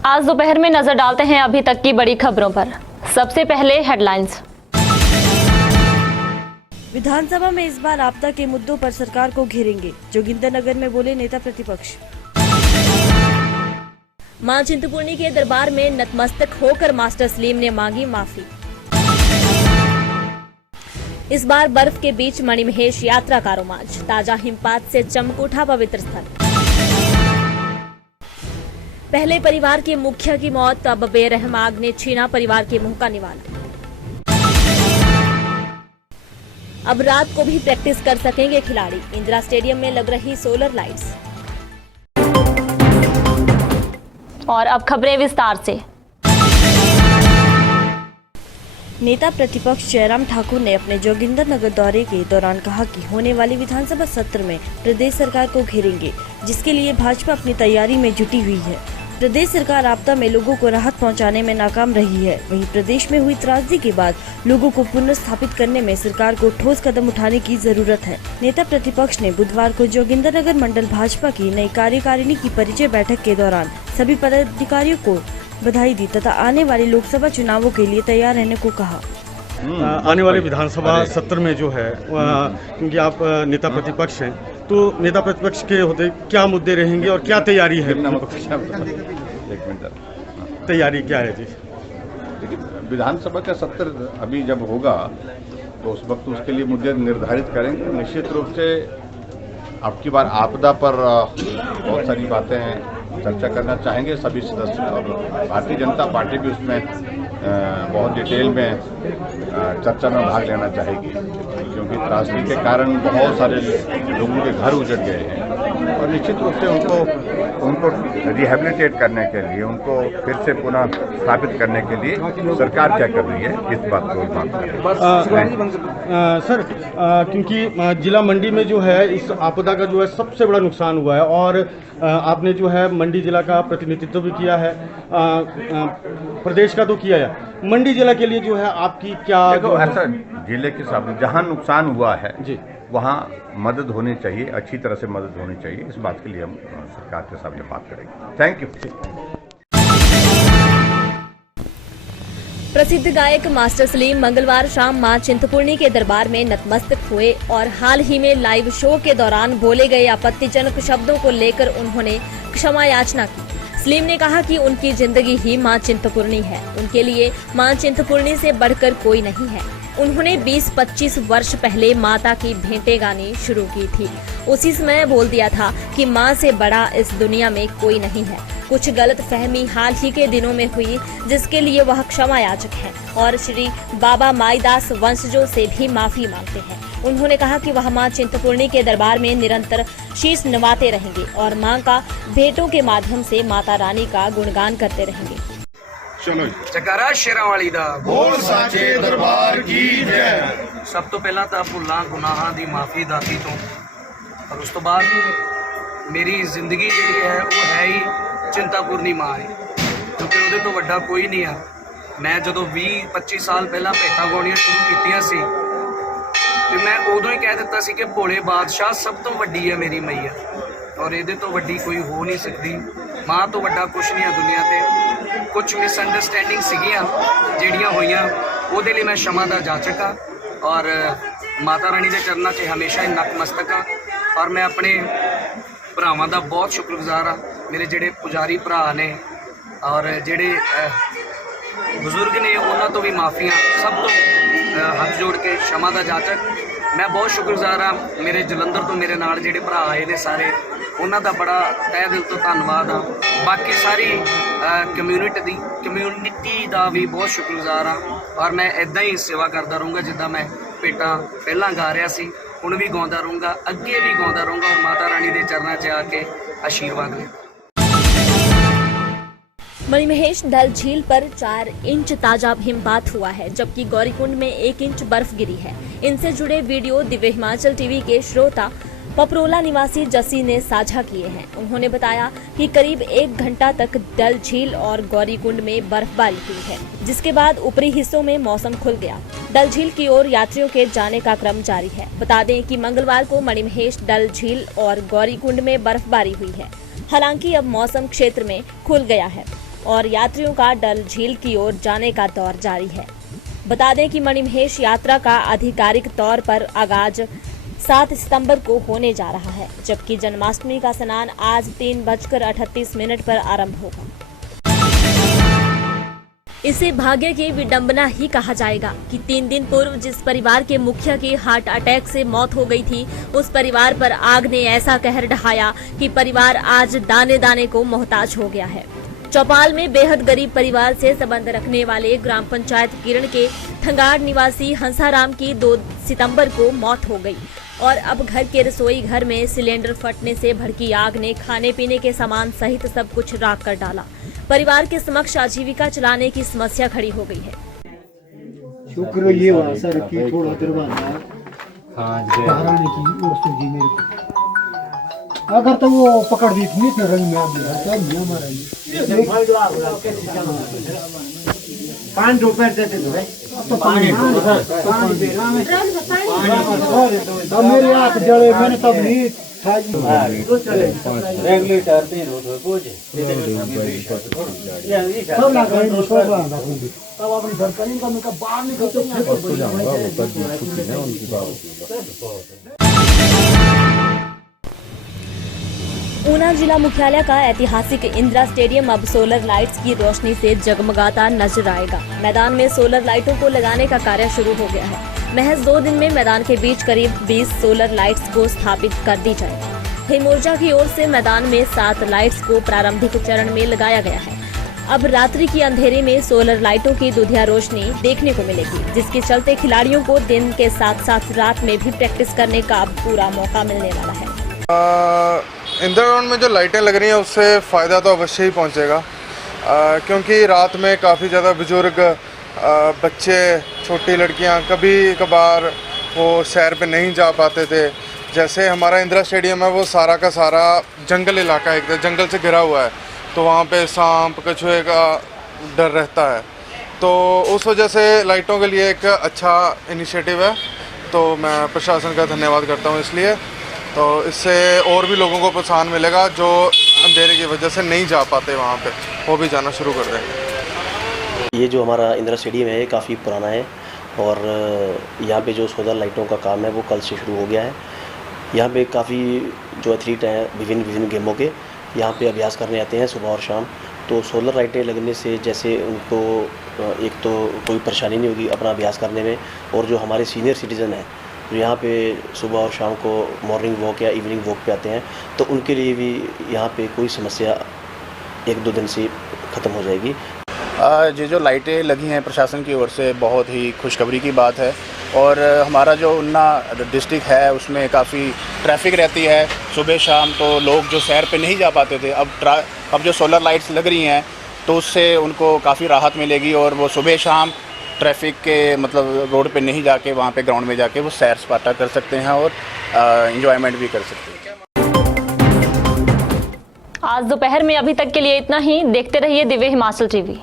आज दोपहर में नजर डालते हैं अभी तक की बड़ी खबरों पर। सबसे पहले हेडलाइंस। विधानसभा में इस बार आपदा के मुद्दों पर सरकार को घेरेंगे, जोगिंदरनगर में बोले नेता प्रतिपक्ष। मां चिंतपूर्णी के दरबार में नतमस्तक होकर मास्टर सलीम ने मांगी माफी। इस बार बर्फ के बीच मणिमहेश यात्रा का रोमांच, ताजा हिमपात से चमक उठा पवित्र स्थल। पहले परिवार के मुखिया की मौत, अब बेरहम आग ने छीना परिवार के मुंह का निवाला। अब रात को भी प्रैक्टिस कर सकेंगे खिलाड़ी, इंदिरा स्टेडियम में लग रही सोलर लाइट्स। और अब खबरें विस्तार से। नेता प्रतिपक्ष जयराम ठाकुर ने अपने जोगिंदरनगर दौरे के दौरान कहा कि होने वाले विधानसभा सत्र में प्रदेश सरकार को घेरेंगे, जिसके लिए भाजपा अपनी तैयारी में जुटी हुई है। प्रदेश सरकार आपदा में लोगों को राहत पहुंचाने में नाकाम रही है। वहीं प्रदेश में हुई त्रासदी के बाद लोगों को पुनर्स्थापित करने में सरकार को ठोस कदम उठाने की जरूरत है। नेता प्रतिपक्ष ने बुधवार को जोगिंदरनगर मंडल भाजपा की नई कार्यकारिणी की परिचय बैठक के दौरान सभी पदाधिकारियों को बधाई दी तथा आने वाले लोकसभा चुनावों के लिए तैयार रहने को कहा। आने वाले विधानसभा सत्र में जो है, क्योंकि आप नेता प्रतिपक्ष हैं, तो नेता प्रतिपक्ष के होते क्या मुद्दे रहेंगे और क्या तैयारी है? तैयारी क्या है जी? देखिए, विधानसभा का सत्र अभी जब होगा तो उस वक्त उसके लिए मुद्दे निर्धारित करेंगे। निश्चित रूप से अब की बार आपदा पर बहुत सारी बातें चर्चा करना चाहेंगे सभी सदस्य, और भारतीय जनता पार्टी भी उसमें बहुत डिटेल में चर्चा में भाग लेना चाहेगी, क्योंकि त्रासदी के कारण बहुत सारे लोगों के घर उजड़ गए हैं और निश्चित रूप से उनको रिहेबिलिटेट करने के लिए, उनको फिर से पुनः स्थापित करने के लिए सरकार क्या कर रही है, इस बात को सर, क्योंकि जिला मंडी में जो है इस आपदा का जो है सबसे बड़ा नुकसान हुआ है और आपने जो है मंडी जिला का प्रतिनिधित्व भी किया है, प्रदेश का तो किया है, मंडी जिला के लिए जो है आपकी क्या? ऐसा जिले के सामने जहां नुकसान हुआ है जी, वहाँ मदद होनी चाहिए, अच्छी तरह से मदद होनी चाहिए। इस बात के लिए हम सरकार के सामने बात करेंगे। Thank you. प्रसिद्ध गायक मास्टर सलीम मंगलवार शाम मां चिंतपूर्णी के दरबार में नतमस्तक हुए और हाल ही में लाइव शो के दौरान बोले गए आपत्तिजनक शब्दों को लेकर उन्होंने क्षमा याचना की। सलीम ने कहा कि उनकी जिंदगी ही मां चिंतपूर्णी है, उनके लिए मां चिंतपूर्णी से बढ़कर कोई नहीं है। उन्होंने 20-25 वर्ष पहले माता की भेंटें गानी शुरू की थी। उसी समय बोल दिया था कि मां से बड़ा इस दुनिया में कोई नहीं है। कुछ गलत फहमी हाल ही के दिनों में हुई, जिसके लिए वह क्षमा याचक है और श्री बाबा माईदास वंशजों से भी माफी मांगते हैं। उन्होंने कहा कि वह मां चिंतपूर्णी के दरबार में निरंतर शीश नवाते रहेंगे और मां का भेंटों के माध्यम से माता रानी का गुणगान करते रहेंगे। चलो जकारा शेरां वाली दा बोल साचे दरबार की जय। सब तो पहला ਤਾਂ ਭੁੱਲਾਂ ਗੁਨਾਹਾਂ ਦੀ ਮਾਫੀ ਦਾਤੀ ਤੋਂ, और उस तो बाद मेरी जिंदगी ਜਿਹੜੀ ਹੈ ਉਹ ਹੈ ਹੀ चिंतापूर्णी मां है, क्योंकि ਉਹਦੇ ਤੋਂ ਵੱਡਾ ਕੋਈ ਨਹੀਂ ਆ। ਮੈਂ ਜਦੋਂ 20-25 ਸਾਲ ਪਹਿਲਾਂ ਭੇਟਾਂ ਗਾਉਣੀਆਂ ਸ਼ੁਰੂ ਕੀਤੀਆਂ ਸੀ ਤੇ ਮੈਂ ਉਦੋਂ ਹੀ ਕਹਿ ਦਿੱਤਾ ਸੀ ਕਿ ਭੋਲੇ ਬਾਦਸ਼ਾਹ ਸਭ ਤੋਂ ਵੱਡੀ ਹੈ ਮੇਰੀ ਮਈਆ, ਔਰ ਇਹਦੇ ਤੋਂ ਵੱਡੀ ਕੋਈ ਹੋ ਨਹੀਂ ਸਕਦੀ। ਮਾਂ ਤੋਂ ਵੱਡਾ ਕੁਛ ਨਹੀਂ ਹੈ ਦੁਨੀਆ ਤੇ। ਕੁਝ ਮਿਸਅੰਡਰਸਟੈਂਡਿੰਗ ਸੀਗੀਆਂ ਜਿਹੜੀਆਂ ਹੋਈਆਂ, ਉਹਦੇ ਲਈ ਮੈਂ क्षमा ਦਾ ਜਾਚਕ ਹਾਂ ਔਰ ਮਾਤਾ ਰਾਣੀ ਦੇ ਚਰਨਾਂ 'ਚ ਹਮੇਸ਼ਾ ਹੀ ਨਤਮਸਤਕ ਹਾਂ। ਔਰ ਮੈਂ ਆਪਣੇ ਭਰਾਵਾਂ ਦਾ ਬਹੁਤ ਸ਼ੁਕਰਗੁਜ਼ਾਰ ਹਾਂ, ਮੇਰੇ ਜਿਹੜੇ ਪੁਜਾਰੀ ਭਰਾ ਨੇ ਔਰ ਜਿਹੜੇ ਬਜ਼ੁਰਗ ਨੇ, ਉਹਨਾਂ ਤੋਂ ਵੀ ਮਾਫੀਆਂ, ਸਭ ਤੋਂ ਹੱਥ ਜੋੜ ਕੇ क्षमा ਦਾ ਜਾਚਕ ਮੈਂ ਬਹੁਤ ਸ਼ੁਕਰਗੁਜ਼ਾਰ ਹਾਂ। ਮੇਰੇ ਜਲੰਧਰ ਤੋਂ ਮੇਰੇ ਨਾਲ ਜਿਹੜੇ ਭਰਾ ਆਏ ਨੇ ਸਾਰੇ, ਉਹਨਾਂ ਦਾ ਬੜਾ ਤਹਿ ਦਿਲ ਤੋਂ ਧੰਨਵਾਦ ਹਾਂ। ਬਾਕੀ ਸਾਰੀ ਕਮਿਊਨਿਟੀ ਦਾ ਵੀ ਬਹੁਤ ਸ਼ੁਕਰਗੁਜ਼ਾਰ ਹਾਂ ਔਰ ਮੈਂ ਇੱਦਾਂ ਹੀ ਸੇਵਾ ਕਰਦਾ ਰਹੂੰਗਾ ਜਿੱਦਾਂ ਮੈਂ ਭੇਟਾਂ ਪਹਿਲਾਂ ਗਾ ਰਿਹਾ ਸੀ, ਹੁਣ भी गाँदा रहूँगा, अगे भी गाँदा रहूँगा और माता रानी के चरणों से आके आशीर्वाद ले। मणिमहेश डल झील पर 4 इंच ताजा हिमपात हुआ है, जबकि गौरीकुंड में 1 इंच बर्फ गिरी है। इनसे जुड़े वीडियो दिव्य हिमाचल टीवी के श्रोता पपरोला निवासी जसी ने साझा किए हैं। उन्होंने बताया कि करीब 1 घंटा तक डल झील और गौरीकुंड में बर्फबारी हुई है, जिसके बाद ऊपरी हिस्सों में मौसम खुल गया। डल झील की ओर यात्रियों के जाने का क्रम जारी है। बता दें कि मंगलवार को मणिमहेश डल झील और गौरीकुंड में बर्फबारी हुई है। हालांकि अब मौसम क्षेत्र में खुल गया है। और यात्रियों का डल झील की ओर जाने का दौर जारी है। बता दें कि मणिमहेश यात्रा का आधिकारिक तौर पर आगाज 7 सितंबर को होने जा रहा है, जबकि जन्माष्टमी का स्नान आज 3:38 पर आरंभ होगा। इसे भाग्य की विडंबना ही कहा जाएगा कि 3 दिन पूर्व जिस परिवार के मुखिया की हार्ट अटैक से मौत हो गई थी, उस परिवार पर आग ने ऐसा कहर ढहाया कि परिवार आज दाने दाने को मोहताज हो गया है। चौपाल में बेहद गरीब परिवार से संबंध रखने वाले ग्राम पंचायत किरण के ठंगाड़ निवासी हंसाराम की 2 सितंबर को मौत हो गई और अब घर के रसोई घर में सिलेंडर फटने से भड़की आग ने खाने पीने के सामान सहित सब कुछ राख कर डाला। परिवार के समक्ष आजीविका चलाने की समस्या खड़ी हो गई है। शुक्र ये हुआ सर कि थोड़ा दरवाजा बहाने की वस्तु जी मेरे को। अगर तो वो पकड़ दी थी तो रंग में आ गया सब नहीं हमारा ₹5 देते तो पानी मेरे हाथ जड़े मैंने तब नहीं रेगुलेटर दे दो कुछ सब ना करें तब अपनी सरकारी का मैं बाहर ऊना जिला मुख्यालय का ऐतिहासिक इंदिरा स्टेडियम अब सोलर लाइट्स की रोशनी से जगमगाता नजर आएगा। मैदान में सोलर लाइटों को लगाने का कार्य शुरू हो गया है। महज 2 दिन में मैदान के बीच करीब 20 सोलर लाइट्स को स्थापित कर दी जाएगी। हिमोर्जा की ओर से मैदान में 7 लाइट्स को प्रारंभिक चरण में लगाया गया है। अब रात्रि की अंधेरे में सोलर लाइटों की दुधिया रोशनी देखने को मिलेगी, जिसके चलते खिलाड़ियों को दिन के साथ साथ रात में भी प्रैक्टिस करने का पूरा मौका मिलने वाला है। इंदिरा ग्राउंड में जो लाइटें लग रही हैं उससे फ़ायदा तो अवश्य ही पहुंचेगा, क्योंकि रात में काफ़ी ज़्यादा बुजुर्ग, बच्चे, छोटी लड़कियां कभी कभार वो सैर पे नहीं जा पाते थे। जैसे हमारा इंदिरा स्टेडियम है वो सारा का सारा जंगल इलाका है, एकदम जंगल से घिरा हुआ है, तो वहाँ पे सांप कछुए का डर रहता है। तो उस वजह से लाइटों के लिए एक अच्छा इनिशिएटिव है, तो मैं प्रशासन का धन्यवाद करता हूँ। इसलिए तो इससे और भी लोगों को प्रोत्साहन मिलेगा जो अंधेरे की वजह से नहीं जा पाते वहाँ पे, वो भी जाना शुरू कर देंगे। ये जो हमारा इंदिरा स्टेडियम है ये काफ़ी पुराना है और यहाँ पे जो सोलर लाइटों का काम है वो कल से शुरू हो गया है। यहाँ पे काफ़ी जो एथलीट हैं विभिन्न गेमों के यहाँ पे अभ्यास करने आते हैं सुबह और शाम। तो सोलर लाइटें लगने से जैसे उनको एक तो कोई परेशानी नहीं होगी अपना अभ्यास करने में, और जो हमारे सीनियर सिटीज़न हैं जो यहाँ पे सुबह और शाम को मॉर्निंग वॉक या इवनिंग वॉक पे आते हैं, तो उनके लिए भी यहाँ पे कोई समस्या 1-2 दिन से ख़त्म हो जाएगी। ये जो लाइटें लगी हैं प्रशासन की ओर से बहुत ही खुशखबरी की बात है। और हमारा जो ऊना डिस्ट्रिक्ट है उसमें काफ़ी ट्रैफिक रहती है सुबह शाम, तो लोग जो सैर पे नहीं जा पाते थे अब जो सोलर लाइट्स लग रही हैं तो उससे उनको काफ़ी राहत मिलेगी और वो सुबह शाम ट्रैफिक के मतलब रोड पे नहीं जाके वहाँ पे ग्राउंड में जाके वो सैर सपाटा कर सकते हैं और एंजॉयमेंट भी कर सकते हैं। आज दोपहर में अभी तक के लिए इतना ही। देखते रहिए दिव्य हिमाचल टीवी।